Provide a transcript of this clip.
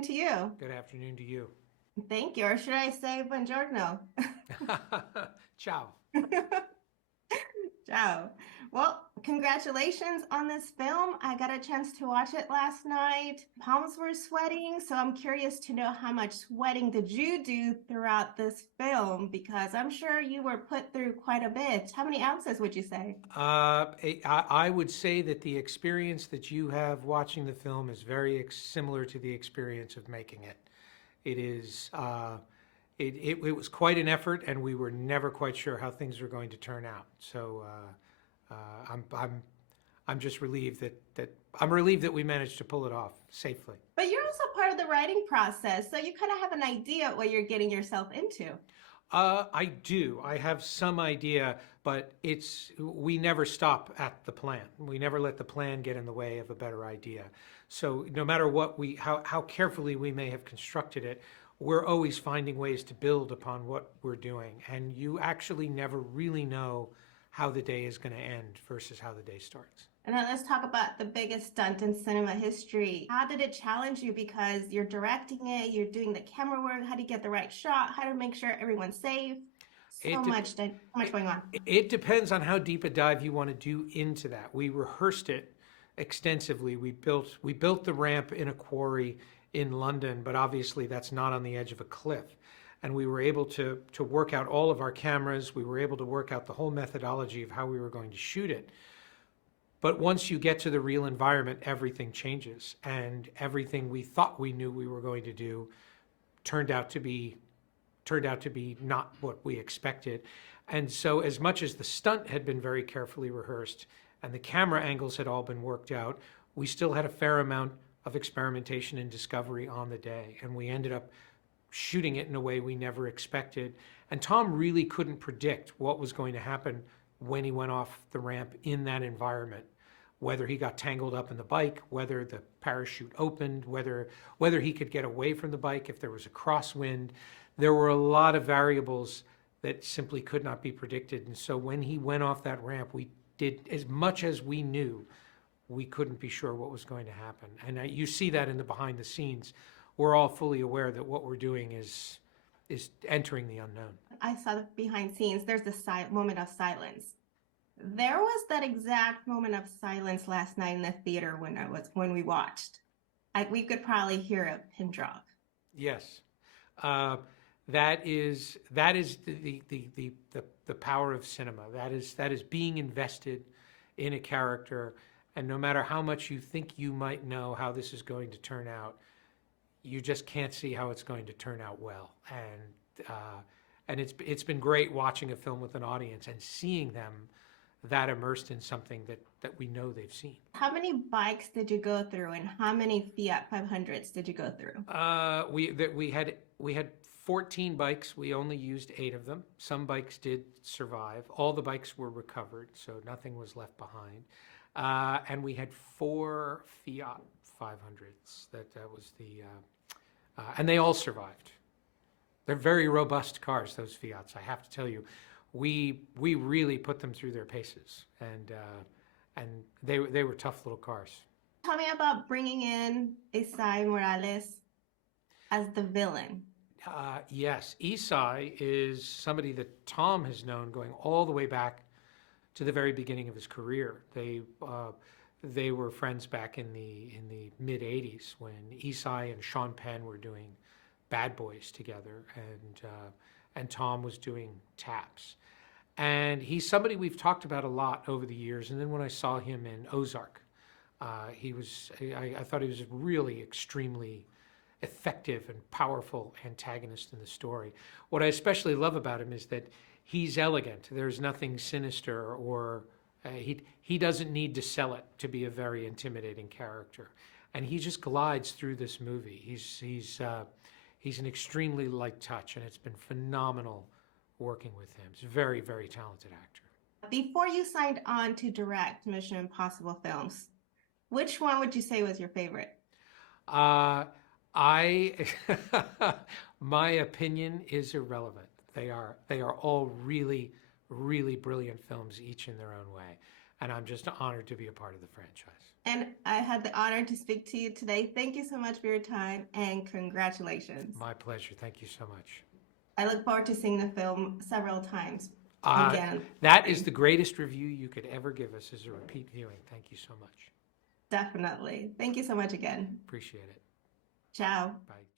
afternoon to you. Good afternoon to you. Thank you. Or should I say buongiorno? Ciao. Ciao. Well, congratulations on this film. I got a chance to watch it last night. Palms were sweating, so I'm curious to know how much sweating did you do throughout this film? Because I'm sure you were put through quite a bit. How many ounces would you say? I would say that the experience that you have watching the film is very similar to the experience of making it. It is. It was quite an effort, and we were never quite sure how things were going to turn out. So I'm just relieved that I'm relieved that we managed to pull it off safely. But you're also part of the writing process, so you kind of have an idea what you're getting yourself into. I do. I have some idea, but we never stop at the plan. We never let the plan get in the way of a better idea. So no matter how carefully we may have constructed it, we're always finding ways to build upon what we're doing. And you actually never really know how the day is going to end versus how the day starts. And now let's talk about the biggest stunt in cinema history. How did it challenge you? Because you're directing it, you're doing the camera work, how do you get the right shot, how to make sure everyone's safe? It, So much going on. it depends on how deep a dive you want to do into that. We rehearsed it extensively. We built the ramp in a quarry in London, but obviously that's not on the edge of a cliff. And we were able to work out all of our cameras. We were able to work out the whole methodology of how we were going to shoot it. But once you get to the real environment, everything changes, and everything we thought we knew we were going to do turned out to be not what we expected. And so, as much as the stunt had been very carefully rehearsed and the camera angles had all been worked out, we still had a fair amount of experimentation and discovery on the day, and we ended up shooting it in a way we never expected. And Tom really couldn't predict what was going to happen when he went off the ramp in that environment, whether he got tangled up in the bike, whether the parachute opened, whether he could get away from the bike, if there was a crosswind. There were a lot of variables that simply could not be predicted. And so when he went off that ramp, we did as much as we knew. We couldn't be sure what was going to happen. And you see that in the behind the scenes. We're all fully aware that what we're doing is entering the unknown. I saw the behind scenes. There's the moment of silence. There was that exact moment of silence last night in the theater when we watched. We could probably hear a pin drop. Yes, that is the power of cinema. That is being invested in a character, and no matter how much you think you might know how this is going to turn out, you just can't see how it's going to turn out well. And it's been great watching a film with an audience and seeing them that immersed in something that we know they've seen. How many bikes did you go through, and how many Fiat 500s did you go through? We had 14 bikes. We only used 8 of them. Some bikes did survive. All the bikes were recovered, so nothing was left behind. And we had 4 Fiat 500s. That was and they all survived. They're very robust cars, those Fiats. I have to tell you, we really put them through their paces, and they were tough little cars. Tell me about bringing in Isai Morales as the villain. Yes, Isai is somebody that Tom has known going all the way back to the very beginning of his career. They were friends back in the mid '80s when Isai and Sean Penn were doing Bad Boys together, and Tom was doing Taps. And he's somebody we've talked about a lot over the years. And then when I saw him in Ozark, I thought he was a really extremely effective and powerful antagonist in the story. What I especially love about him is that he's elegant. There's nothing sinister, or he doesn't need to sell it to be a very intimidating character. And he just glides through this movie. He's an extremely light touch, and it's been phenomenal working with him. He's a very, very talented actor. Before you signed on to direct Mission Impossible films, which one would you say was your favorite? I, my opinion is irrelevant. They are all really, really brilliant films, each in their own way. and I'm just honored to be a part of the franchise. And I had the honor to speak to you today. Thank you so much for your time, and congratulations. My pleasure. Thank you so much. I look forward to seeing the film several times. Uh, Again, that is the greatest review you could ever give us, is a repeat viewing. Thank you so much. definitely. Thank you so much again. Appreciate it. Ciao. Bye.